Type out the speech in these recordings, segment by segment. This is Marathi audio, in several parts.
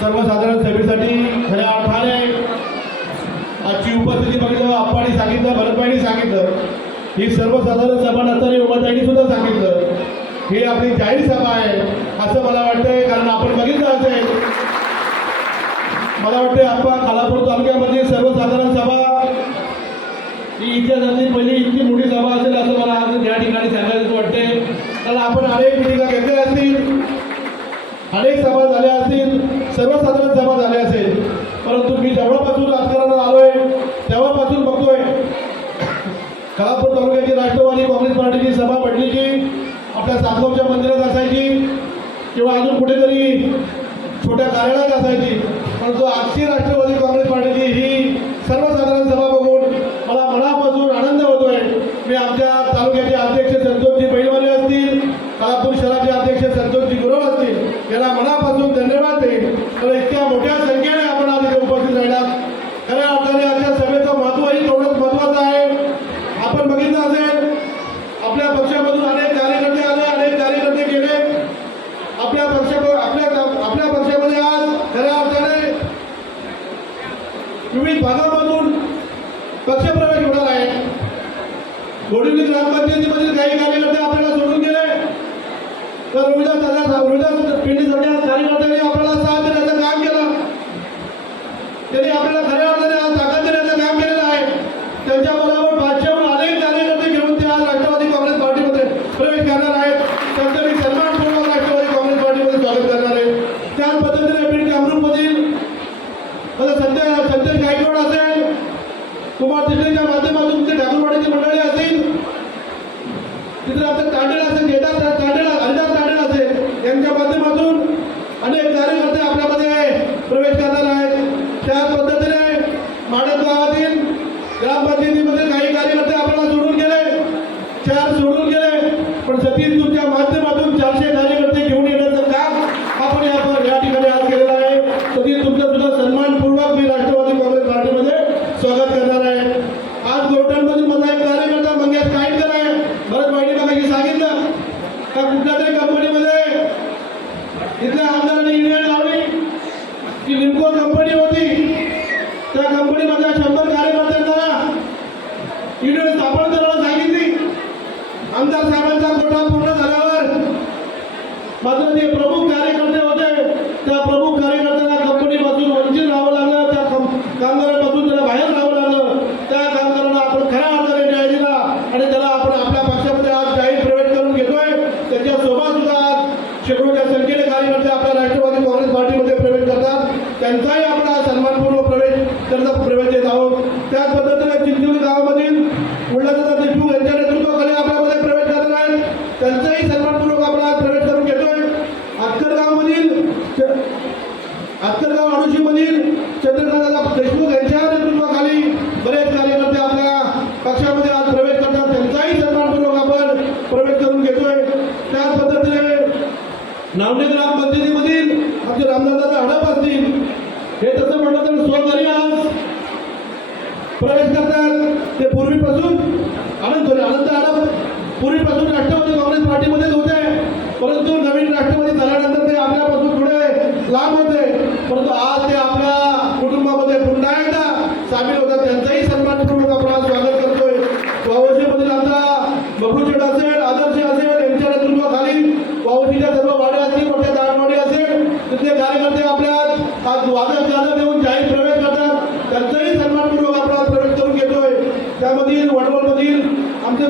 सर्वसाधारण सभेसाठी खऱ्या अर्थाने आजची उपस्थिती बघितलं आप्पांनी सांगितलं भरतबाईंनी सांगितलं. ही सर्वसाधारण सभा नंतर उमाताईंनी सुद्धा सांगितलं. ही आपली जाहीर सभा आहे असं मला वाटतंय कारण आपण बघितलं असेल. मला वाटतं आप्पा खालापूर तालुक्यामध्ये सर्वसाधारण सभा ही इतिहासातली पहिली इतकी मोठी सभा असेल असं मला आज या ठिकाणी सांगायचं वाटते कारण आपण अनेक मिटिंगा घेतल्या असतील. अनेक सभा झाल्या असतील. सर्वसाधारण जमा झाले असेल. परंतु मी जेवढ्यापासून राजकारणात आलोय तेव्हापासून बघतोय कलापूर तालुक्याची राष्ट्रवादी काँग्रेस पार्टीची सभा पडलीची आपल्या सातगावच्या मंदिरात असायची किंवा अजून कुठेतरी छोट्या कार्यालयात असायची. परंतु आजची राष्ट्रवादी काँग्रेस पार्टीची ही सर्वसाधारण सभा विमको कंपनी होती. त्या कंपनीमधल्या शंभर कार्यकर्त्यांना युनिट स्थापन करायला सांगितली. आमदार साहेबांचा कोटा पूर्ण झाल्यावर. मात्र ते प्रमुख प्रवेश करतात. ते पूर्वीपासून आनंद आनंद आला पूर्वीपासून राष्ट्रवादी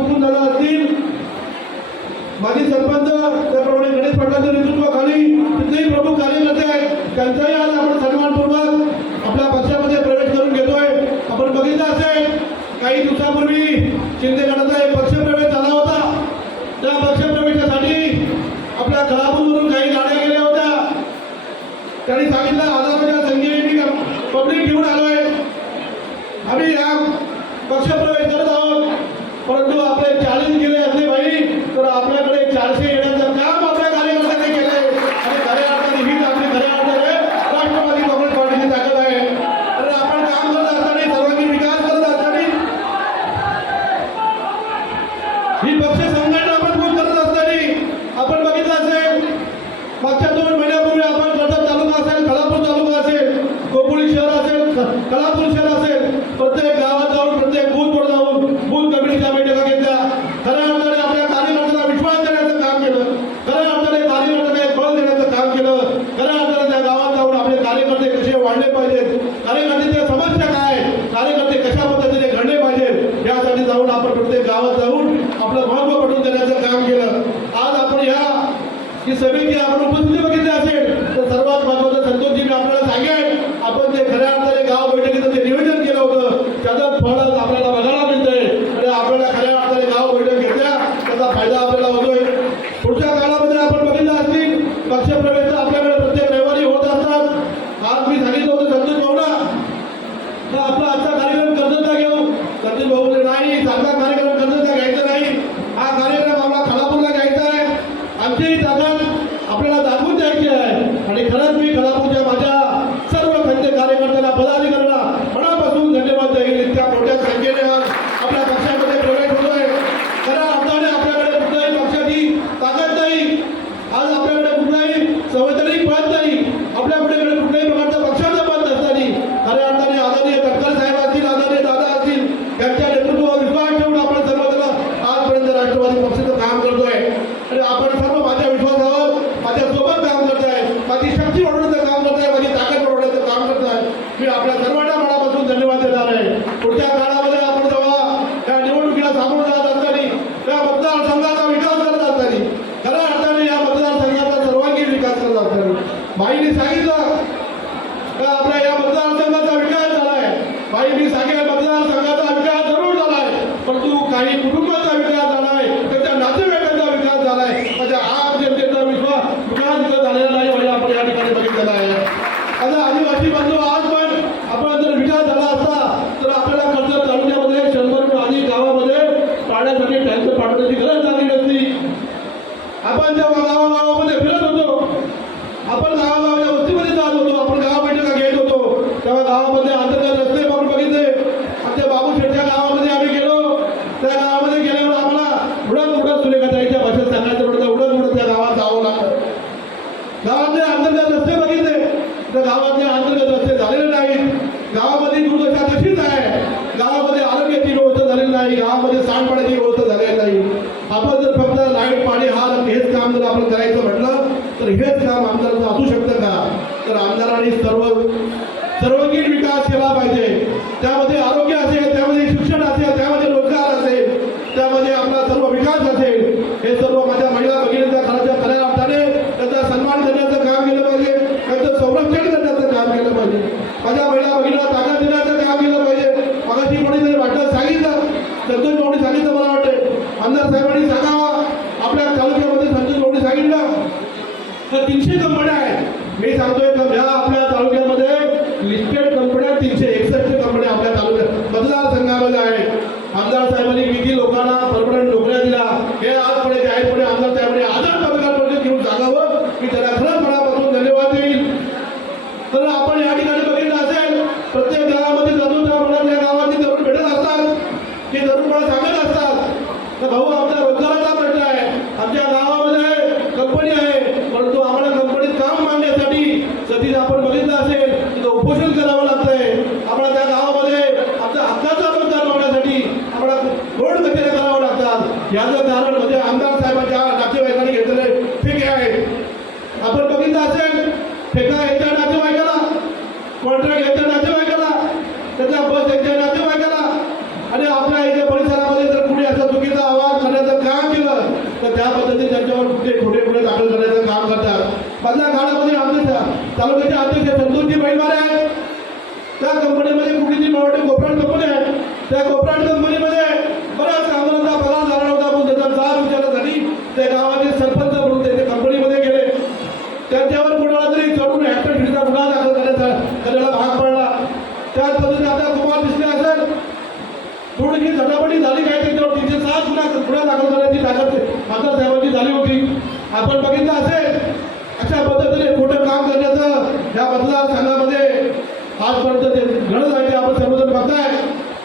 नुकून झाला असतील. त्याप्रमाणे गणेश पाटलांच्या नेतृत्वाखाली तिथेही प्रमुख कार्यकर्ते आहेत. त्यांचाही आज आपण सन्मानपूर्वक आपल्या पक्षामध्ये प्रवेश करून घेतोय. आपण बघितलं असेल काही दिवसापूर्वी शिंदे गटाचा एक पक्षप्रवेश झाला होता. त्या पक्षप्रवेशासाठी आपल्या कलापूरवरून काही गाड्या गेल्या होत्या. त्यांनी सांगितलं हजारोच्या संख्येने मी पब्लिक घेऊन आलोय. आम्ही या पक्षप्रवेश কলাপুর नाही गावामध्ये सांडपाण्याची व्यवस्था झालेली नाही. आपण जर फक्त लाइट पाणी हा हेच काम जर आपण करायचं म्हटलं तर हेच काम आमदाराचं असू शकतं का? तर आमदारांनी सर्व मी सांगतोय ज्या आपल्या तालुक्यामध्ये लिस्टेड कंपन्या तीनशे एकसष्ट कंपन्या आपल्या तालुक्यात मतदारसंघामध्ये आहेत. आमदार साहेबांनी किती लोकांना परमनंट नोकऱ्या दिल्या. हे आजपणे पुढे आमदार साहेबांनी आदर तालुक्यात म्हणजे घेऊन सांगावं मी त्याला खरं मनापासून धन्यवाद देईल. तर आपण या ठिकाणी बघितलं असेल प्रत्येक गावामध्ये जातो त्या या जरूर भेटत असतात. ते जरूर मला सांगत असतात तर भाऊ झटापटी झाली काय त्याच्यावर तीनशे सहा गुन्हा गुन्हा दाखल झाल्याची ताकद आता साहेबांची झाली होती. आपण बघितलं असेल अशा पद्धतीने खोटं काम करण्याचं या मतदारसंघामध्ये आजपर्यंत ते घडत आहे ते आपण सर्वजण बघताय.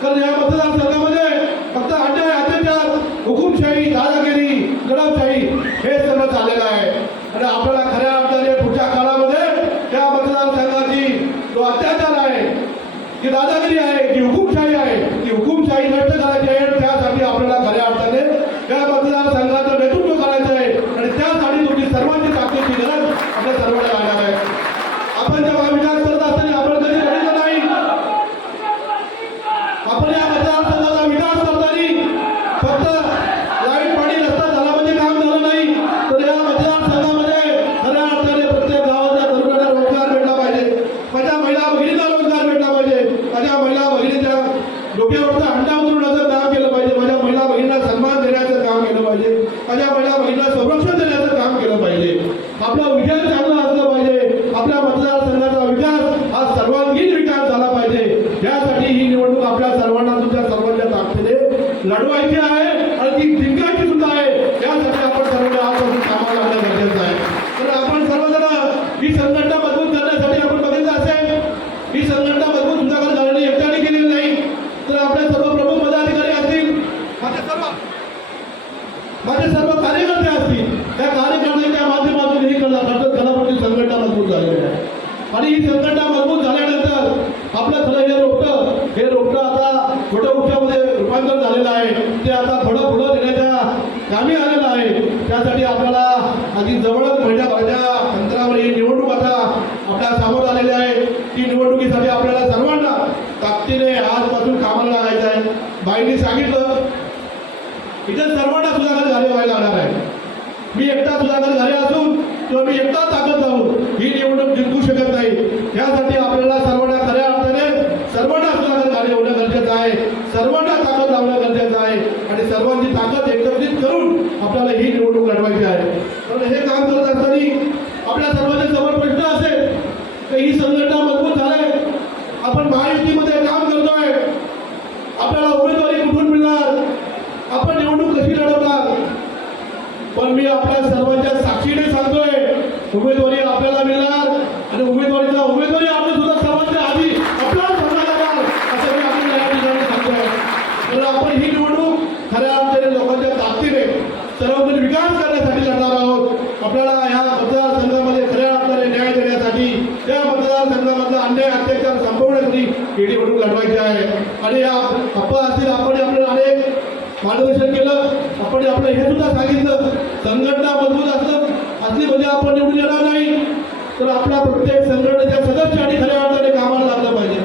कारण या मतदारसंघामध्ये फक्त आठ माझे सर्व कार्यकर्ते असतील. त्या कार्यकर्त्यांच्या माध्यमातून ही कला कलापती संघटना मजबूत झालेली आहे. आणि ही संघटना मजबूत झाल्यानंतर आपलं सगळं हे रोपटं हे रोपटं आता छोट्या वृक्षामध्ये रूपांतर झालेलं आहे. ते आता थोडं पुढं देण्याच्या कामी आलेलं आहे. त्यासाठी आपल्याला अगदी जवळच महिन्या भाज्या अंतरावर ही निवडणूक आता आपल्या सामोर आलेली आहे. ती निवडणुकीसाठी आपल्याला सर्वांना ताकदीने आजपासून कामाला लागायचं आहे. बाईंनी सांगितलं इथं सर्वांना सुधाकर झाले व्हायला लागणार आहे. मी एकटा सुधाकर झाले असून किंवा मी एकटा ताकद जाऊन ही निवडणूक जिंकू शकत नाही. त्यासाठी आपल्याला सर्वांना खऱ्या अर्थाने सर्वांना सुधाकर झाले होणं गरजेचं आहे. सर्वांना ताकद लावणं गरजेचं आहे. आणि सर्वांची ताकद एकत्रित करून आपल्याला ही निवडणूक लढवायची आहे. पण हे काम करत असताना आपल्या सर्व समोर प्रश्न असेल की ही संघटना मजबूत झालाय आपण महायुतीमध्ये काम करतोय आपल्याला उमेदवारी कुठून मिळणार आपण निवडणूक कशी लढवणार पण मी आपल्या सर्वांच्या साक्षीने सांगतोय उमेदवारी आपल्याला मिळणार आणि उमेदवारीचा उमेदवारी आपण सुद्धा सर्वांच्या आधी आपल्याला सांगायला असं मी आपल्याला या ठिकाणी सांगतोय. तर आपण ही निवडणूक खऱ्या अर्थाने लोकांच्या ताकदीने सर्वपरी विकास करण्यासाठी लढणार आहोत. आपल्याला या मतदारसंघामध्ये खऱ्या अर्थाने न्याय देण्यासाठी त्या मतदारसंघामधला अन्याय अत्याचार संपवण्यासाठी ही निवडणूक लढवायची आहे. आणि या अप्पा असतील आपण आपल्याला अनेक मार्गदर्शन केलं आपण आपलं हे सुद्धा सांगितलं संघटना मजबूत असलं असली म्हणजे आपण निवडून येणार नाही तर आपल्या प्रत्येक संघटनेच्या सदस्यांनी खऱ्या अर्थाने कामाला लागलं पाहिजे.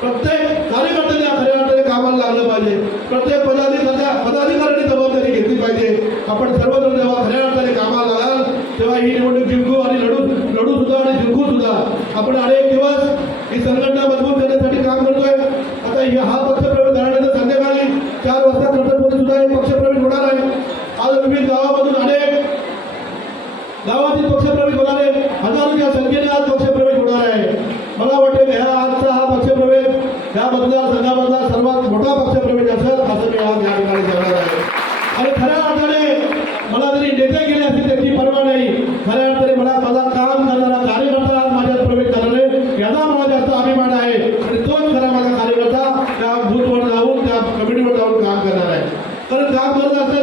प्रत्येक कार्यकर्त्याने खऱ्या अर्थाने कामाला लागलं पाहिजे. प्रत्येक पदाधिकाऱ्या पदाधिकाऱ्यांनी जबाबदारी घेतली पाहिजे. आपण सर्वजण जेव्हा खऱ्या अर्थाने कामाला लागाल तेव्हा ही निवडणूक जिंकू आणि लढू लढू सुद्धा आणि जिंकू सुद्धा. आपण अनेक दिवस ही संघटना मजबूत करण्यासाठी काम करतोय आता ही- हा पक्षप्रवेश झाल्यानंतर संध्याकाळी चार वाजता कर्जतमध्ये सुद्धा एक पक्षप्रवेश होणार आहे आज विविध गावामधून अनेक गावातील पक्षप्रवेश होणार आहे मोठ्या संख्येने आज पक्षप्रवेश होणार आहे. मला वाटेल ह्या आजचा हा पक्षप्रवेश या मतदारसंघामधला सर्वात मोठा पक्षप्रवेश असेल असं मी आज या ठिकाणी सांगणार आहे आणि खऱ्या अर्थाने मला जरी नेते गेले असतील त्याची पर्वा नाही खऱ्या अर्थाने मला माझा काम करणारा कार्यकर्ता आज माझ्यात प्रवेश करणार आहे याचा मला जास्त अभिमान आहे आणि तोच खरा माझा कार्यकर्ता त्या बूथवर जाऊन त्या कमिटीवर जाऊन काम करणार आहे कारण काम करत असताना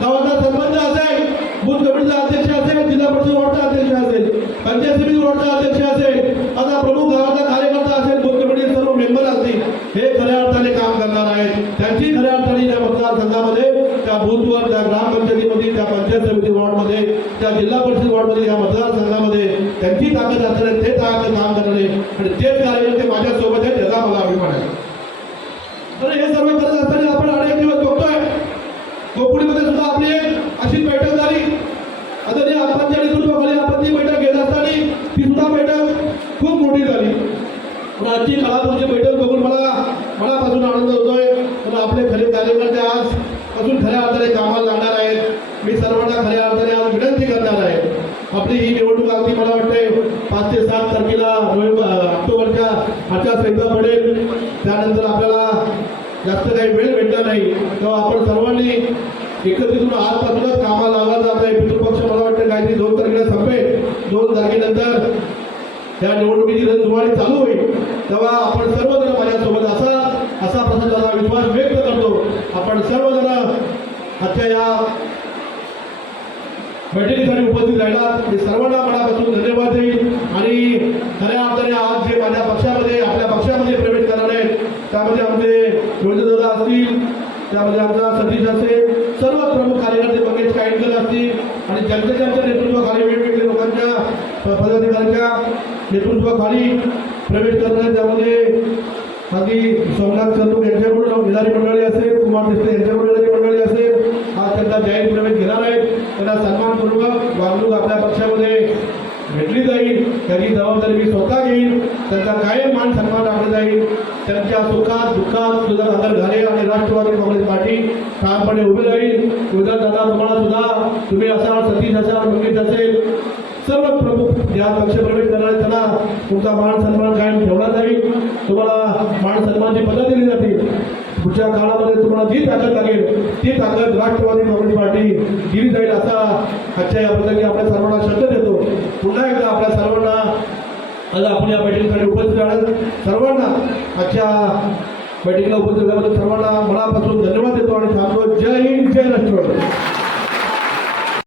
गावाचा सरपंच असेल बूथ कमिटीचा अध्यक्ष असेल जिल्हा परिषद वॉर्डचा अध्यक्ष असेल पंचायत समिती वॉर्डचा अध्यक्ष असेल आता प्रमुख गावाचा कार्यकर्ता असेल बूथ कमिटीचे सर्व मेंबर असतील हे खऱ्या अर्थाने काम करणार आहेत त्यांची खऱ्या अर्थाने त्या मतदारसंघामध्ये त्या बूथवर त्या ग्रामपंचायतीमध्ये त्या पंचायत समिती वॉर्डमध्ये त्या जिल्हा परिषद वॉर्डमध्ये या मतदारसंघामध्ये त्यांची ताकद असणारे ते ताकद काम करणारे आणि तेच कार्यकर्ते माझ्यासोबत आहेत त्याचा मला अभिमान आहे. तर हे सर्व करत असताना आपण अनेक दिवस बघतोय. कोकणीमध्ये सुद्धा आपली एक अशी बैठक झाली. आता आदरणीय आपांच्या नेतृत्वाखाली आपण ती बैठक घेत असताना ती सुद्धा बैठक खूप मोठी झाली. पण आजची कलापूरची बैठक बघून मला मनापासून आनंद होतोय. पण आपले खरे कार्यकर्ते आज अजून खऱ्या अर्थाने कामाला लागणार आहेत. मी सर्वांना खऱ्या अर्थाने आज विनंती करणार आहे. आपली ही निवडणूक अगदी मला वाटते पाच ते सात तारखेला नोव्हेंबर ऑक्टोबरच्या आचारसंहिता पडेल. त्यानंतर आपल्याला जास्त काही वेळ भेटला नाही. तेव्हा आपण सर्वांनी एकत्रित आजपासूनच कामाला लावला जात आहे पितृपक्ष मला वाटतं काहीतरी दोन तारखेला संपेल दोन तारखेनंतर त्या निवडणुकीची रणधुमाळी चालू होईल तेव्हा आपण सर्वजण माझ्यासोबत असा असा प्रसंगाचा विश्वास व्यक्त करतो आपण सर्वजण आजच्या या बैठकीसाठी उपस्थित राहिलात मी सर्वांना मनापासून धन्यवाद देईल आणि खऱ्या अर्थाने आज जे माझ्या पक्षामध्ये आपल्या पक्षामध्ये प्रवेश करणार आहेत त्यामध्ये आमचे दादा असतील त्यामध्ये आमचा सतीश असेल सर्व प्रमुख कार्यकर्ते मंगेश कायटकर असतील. आणि ज्यांच्या ज्यांच्या नेतृत्वाखाली वेगवेगळ्या लोकांच्या पदाधिकाऱ्यांच्या नेतृत्वाखाली प्रवेश करणार त्यामध्ये अगदी सोमनाथ चंदू यांच्याकडून विधारी मंडळी असेल कुमार मिस्त्री यांच्याकडून विधारी मंडळी असेल आज त्यांचा जाहीर प्रवेश घेणार आहेत. त्यांना सन्मानपूर्वक वागणूक आपल्या पक्षामध्ये भेटली जाईल. त्याची जबाबदारी मी स्वतः घेईन. त्यांचा कायम मान सन्मान राखला जाईल. त्यांच्या सुखात दुःखात सुद्धा दादर झाले आणि राष्ट्रवादी काँग्रेस पार्टी ठामपणे उभी राहील. उद्या दादा तुम्हाला सुद्धा तुम्ही असाल सतीश असाल मंगेश असेल सर्व प्रमुख या पक्ष प्रवेश करणारे त्यांना तुमचा मान सन्मान कायम ठेवला जाईल. तुम्हाला मान सन्मानची पदं दिली जातील. पुढच्या काळामध्ये तुम्हाला जी ताकद लागेल ती ताकद राष्ट्रवादी काँग्रेस पार्टी दिली जाईल असा आजच्या या प्रसंगी आपल्या सर्वांना शब्द देतो. पुन्हा एकदा आपल्या सर्वांना आज आपण या बैठकीसाठी उपस्थित राहत सर्वांना आजच्या बैठकीला उपस्थित राहिल्याबद्दल सर्वांना मनापासून धन्यवाद देतो आणि थांबतो. जय हिंद जय राष्ट्र